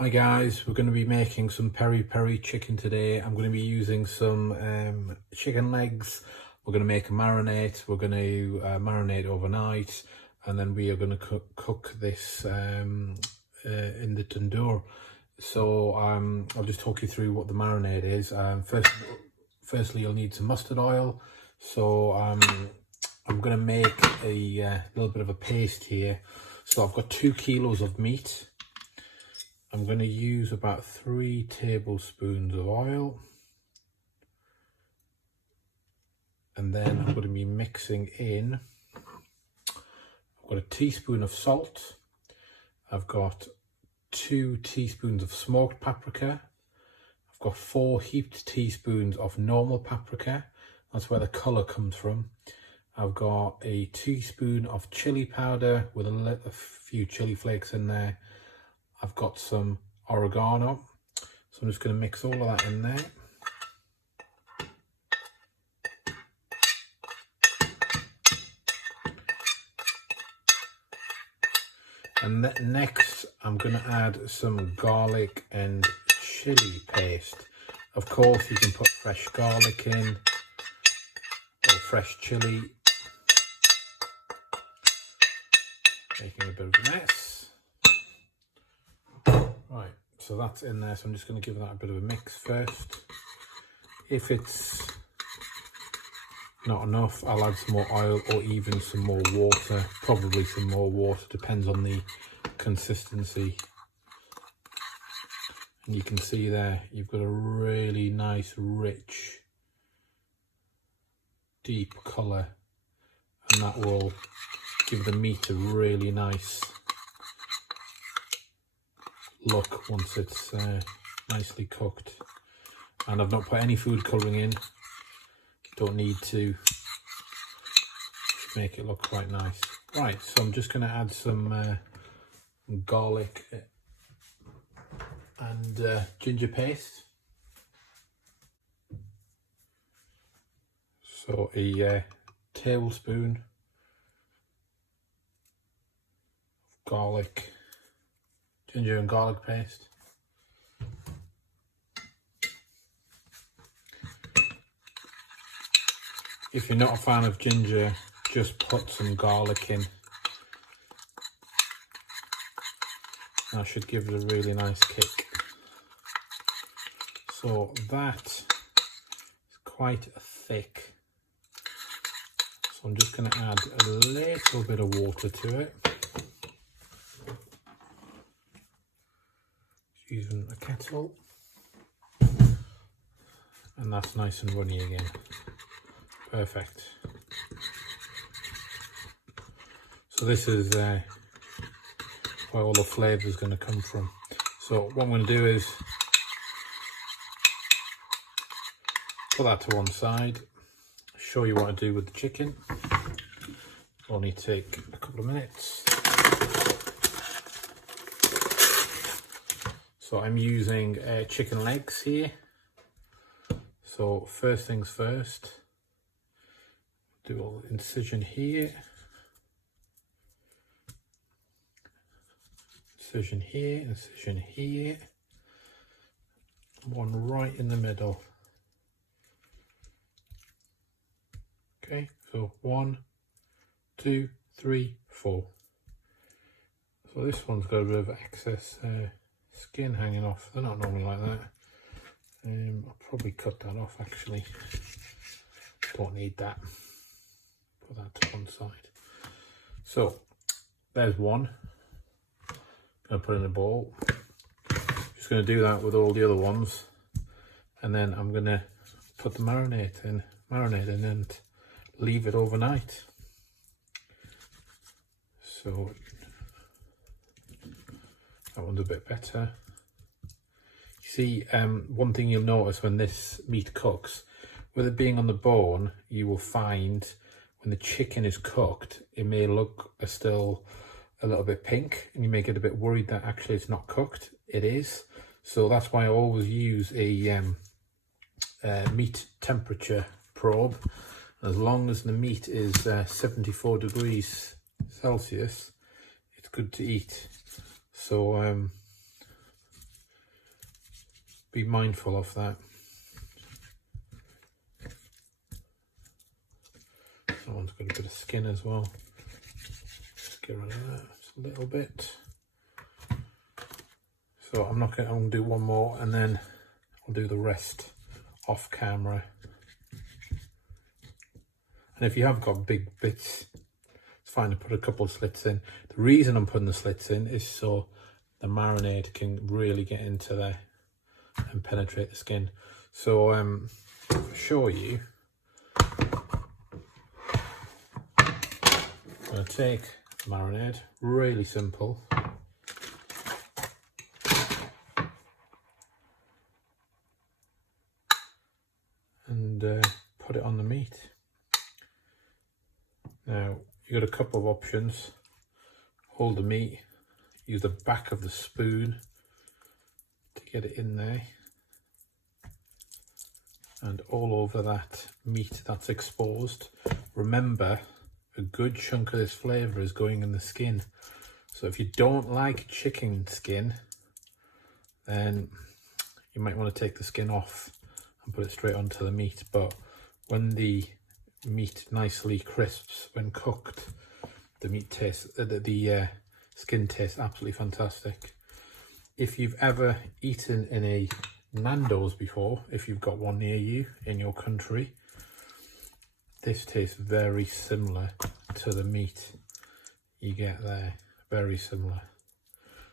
Hi guys, we're going to be making some peri peri chicken today. I'm going to be using some chicken legs. We're going to make a marinade. We're going to marinate overnight, and then we are going to cook this in the tandoor. So I'll just talk you through what the marinade is. Firstly, you'll need some mustard oil. So I'm going to make a little bit of a paste here. So I've got 2 kilos of meat. I'm going to use about 3 tablespoons of oil, and then I'm going to be mixing in, I've got a teaspoon of salt, I've got 2 teaspoons of smoked paprika, I've got 4 heaped teaspoons of normal paprika, that's where the colour comes from. I've got a teaspoon of chili powder with a few chili flakes in there. I've got some oregano, so I'm just going to mix all of that in there. And next I'm going to add some garlic and chili paste. Of course you can put fresh garlic in or fresh chili, making a bit of a mess. Right, so that's in there, so I'm just going to give that a bit of a mix first. If it's not enough, I'll add some more oil or even some more water, probably some more water, depends on the consistency. And you can see there, you've got a really nice, rich, deep colour, and that will give the meat a really nice look once it's nicely cooked. And I've not put any food colouring in, don't need to, make it look quite nice. Right, so I'm just going to add some garlic and ginger paste. So a tablespoon of garlic, ginger and garlic paste. If you're not a fan of ginger, just put some garlic in. That should give it a really nice kick. So that is quite thick. So I'm just going to add a little bit of water to it. Using a kettle. And that's nice and runny again. Perfect. So this is where all the flavour is going to come from. So what I'm going to do is put that to one side, show you what I do with the chicken. Only take a couple of minutes. So I'm using chicken legs here. So first things first, do a little incision here, incision here, incision here, one right in the middle. Okay, so 1, 2, 3, 4. So this one's got a bit of excess skin hanging off. They're not normally like that. I'll probably cut that off actually. Don't need that. Put that to one side. So there's one. Gonna put in a bowl. Just gonna do that with all the other ones, and then I'm gonna put the marinade in and leave it overnight. So that one's a bit better. You see, one thing you'll notice when this meat cooks, with it being on the bone, you will find when the chicken is cooked, it may look still a little bit pink, and you may get a bit worried that actually it's not cooked. It is. So that's why I always use a meat temperature probe. As long as the meat is 74 degrees Celsius, it's good to eat. So be mindful of that. That one's got a bit of skin as well. Just get rid of that just a little bit. So I'm going to do one more and then I'll do the rest off camera. And if you have got big bits, it's fine to put a couple of slits in. The reason I'm putting the slits in is so the marinade can really get into there and penetrate the skin. So I'll show you. I'm going to take the marinade, really simple. And put it on the meat. Now you've got a couple of options. Hold the meat, use the back of the spoon to get it in there and all over that meat that's exposed. Remember, a good chunk of this flavour is going in the skin. So if you don't like chicken skin, then you might want to take the skin off and put it straight onto the meat. But when the meat nicely crisps when cooked, the meat tastes, the skin tastes absolutely fantastic. If you've ever eaten in a Nando's before, if you've got one near you in your country, this tastes very similar to the meat you get there, very similar.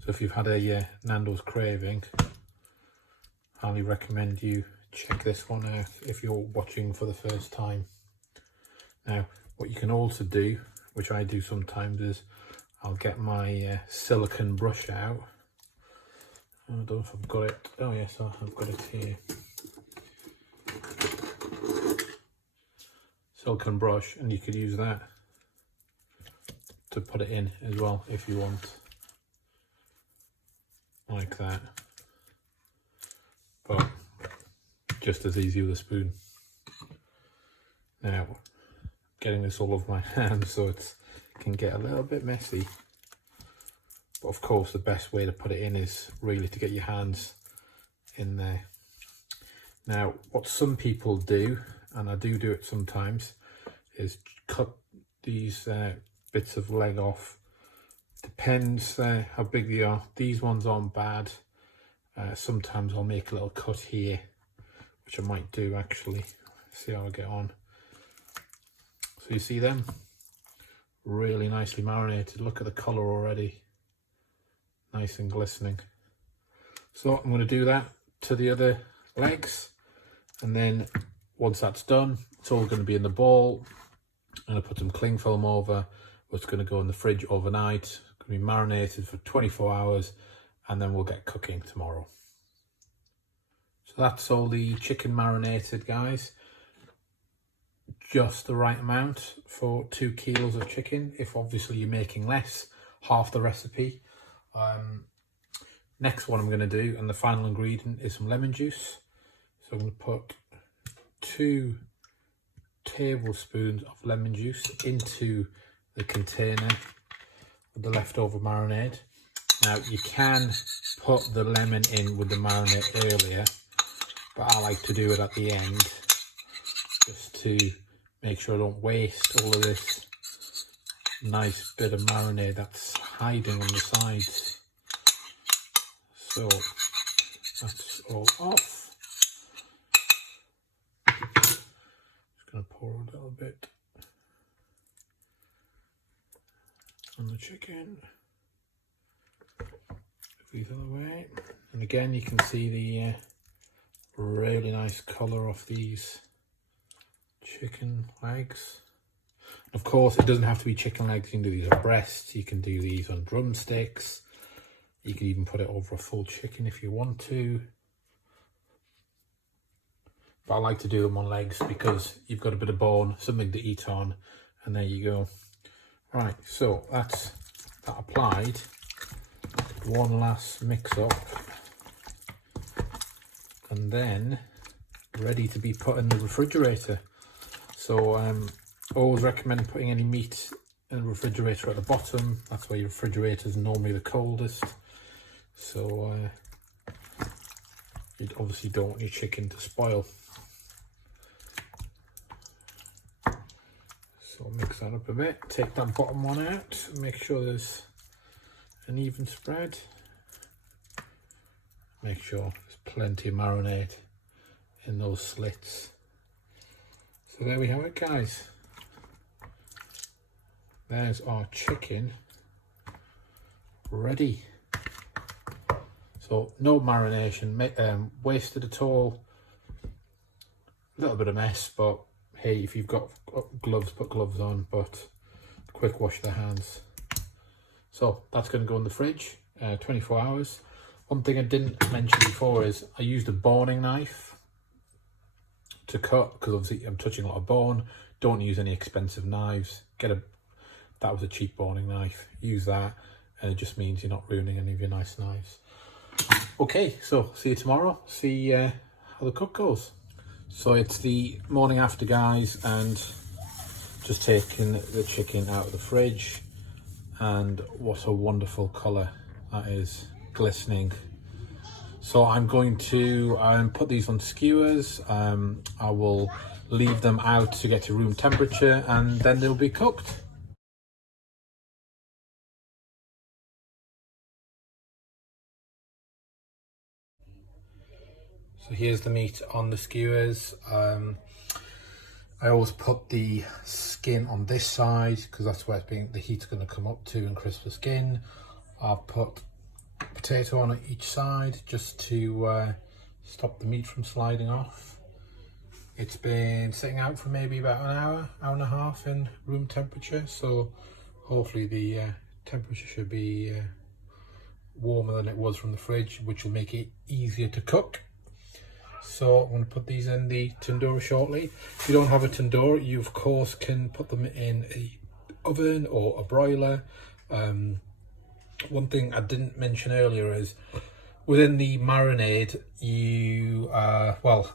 So if you've had a Nando's craving, highly recommend you check this one out if you're watching for the first time. Now, what you can also do, which I do sometimes, is I'll get my silicone brush out. I don't know if I've got it. Oh yes, I've got it here. Silicone brush, and you could use that to put it in as well if you want, like that. But just as easy with a spoon. Now, getting this all over my hands, so it can get a little bit messy. But of course, the best way to put it in is really to get your hands in there. Now, what some people do, and I do it sometimes, is cut these bits of leg off. Depends how big they are. These ones aren't bad. Sometimes I'll make a little cut here, which I might do actually. See how I get on. So you see them? Really nicely marinated. Look at the colour already. Nice and glistening. So I'm going to do that to the other legs, and then once that's done, it's all going to be in the bowl. I'm going to put some cling film over. It's going to go in the fridge overnight. It's going to be marinated for 24 hours, and then we'll get cooking tomorrow. So that's all the chicken marinated, guys. Just the right amount for 2 kilos of chicken. If obviously you're making less, half the recipe. Next one I'm going to do, and the final ingredient, is some lemon juice. So I'm going to put 2 tablespoons of lemon juice into the container with the leftover marinade. Now you can put the lemon in with the marinade earlier, but I like to do it at the end just to make sure I don't waste all of this nice bit of marinade that's hiding on the sides. So that's all off. Just going to pour a little bit on the chicken. These other way, and again you can see the really nice colour of these chicken legs. Of course, it doesn't have to be chicken legs. You can do these on breasts, you can do these on drumsticks, you can even put it over a full chicken if you want to. But I like to do them on legs because you've got a bit of bone, something to eat on, and there you go. Right, so that's that applied. One last mix up, and then ready to be put in the refrigerator. So always recommend putting any meat in the refrigerator at the bottom. That's where your refrigerator is normally the coldest. So You obviously don't want your chicken to spoil. So mix that up a bit, take that bottom one out, make sure there's an even spread. Make sure there's plenty of marinade in those slits. So there we have it, guys. There's our chicken ready. So no marination wasted at all. A little bit of mess, but hey, if you've got gloves, put gloves on, but quick wash the hands. So that's going to go in the fridge, 24 hours. One thing I didn't mention before is I used a boning knife to cut, because obviously I'm touching a lot of bone. Don't use any expensive knives. That was a cheap boning knife. Use that, and it just means you're not ruining any of your nice knives. Okay, so see you tomorrow. See how the cook goes. So it's the morning after, guys, and just taking the chicken out of the fridge, and what a wonderful colour that is, glistening. So I'm going to put these on skewers. I will leave them out to get to room temperature, and then they'll be cooked. So here's the meat on the skewers. I always put the skin on this side because that's where the heat's going to come up to and crisp the skin. I'll put potato on each side just to stop the meat from sliding off. It's been sitting out for maybe about an hour, hour and a half in room temperature, so hopefully the temperature should be warmer than it was from the fridge, which will make it easier to cook. So I'm going to put these in the tandoor shortly. If you don't have a tandoor, you of course can put them in a oven or a broiler. One thing I didn't mention earlier is within the marinade,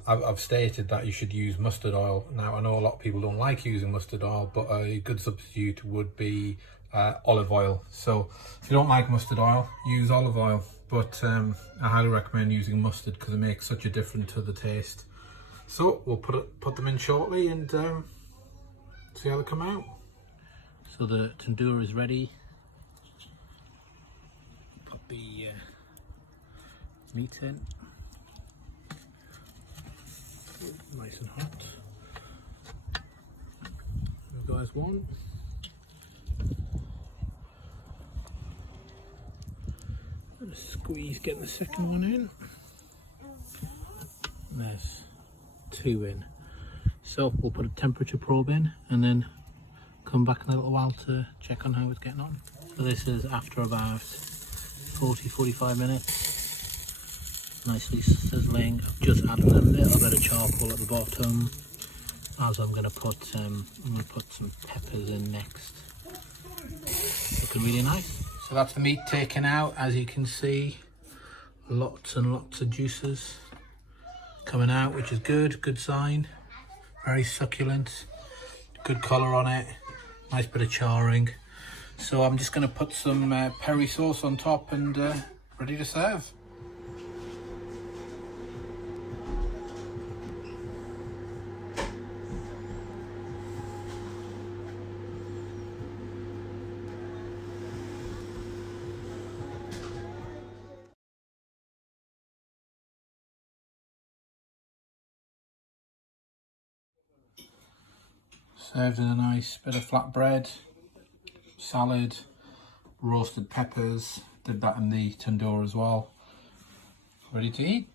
I've stated that you should use mustard oil. Now I know a lot of people don't like using mustard oil, but a good substitute would be olive oil. So if you don't like mustard oil, use olive oil. But I highly recommend using mustard because it makes such a difference to the taste. So we'll put them in shortly and see how they come out. So the tandoor is ready. Put the meat in. Nice and hot. You guys want? Squeeze, getting the second one in. And there's two in. So we'll put a temperature probe in and then come back in a little while to check on how it's getting on. So this is after about 40-45 minutes. Nicely sizzling. I've just added a little bit of charcoal at the bottom, as I'm going to put some peppers in next. Looking really nice. So that's the meat taken out, as you can see. Lots and lots of juices coming out, which is good sign. Very succulent, good colour on it, nice bit of charring. So I'm just going to put some peri sauce on top and ready to serve. Served in a nice bit of flatbread, salad, roasted peppers. Did that in the tandoor as well. Ready to eat.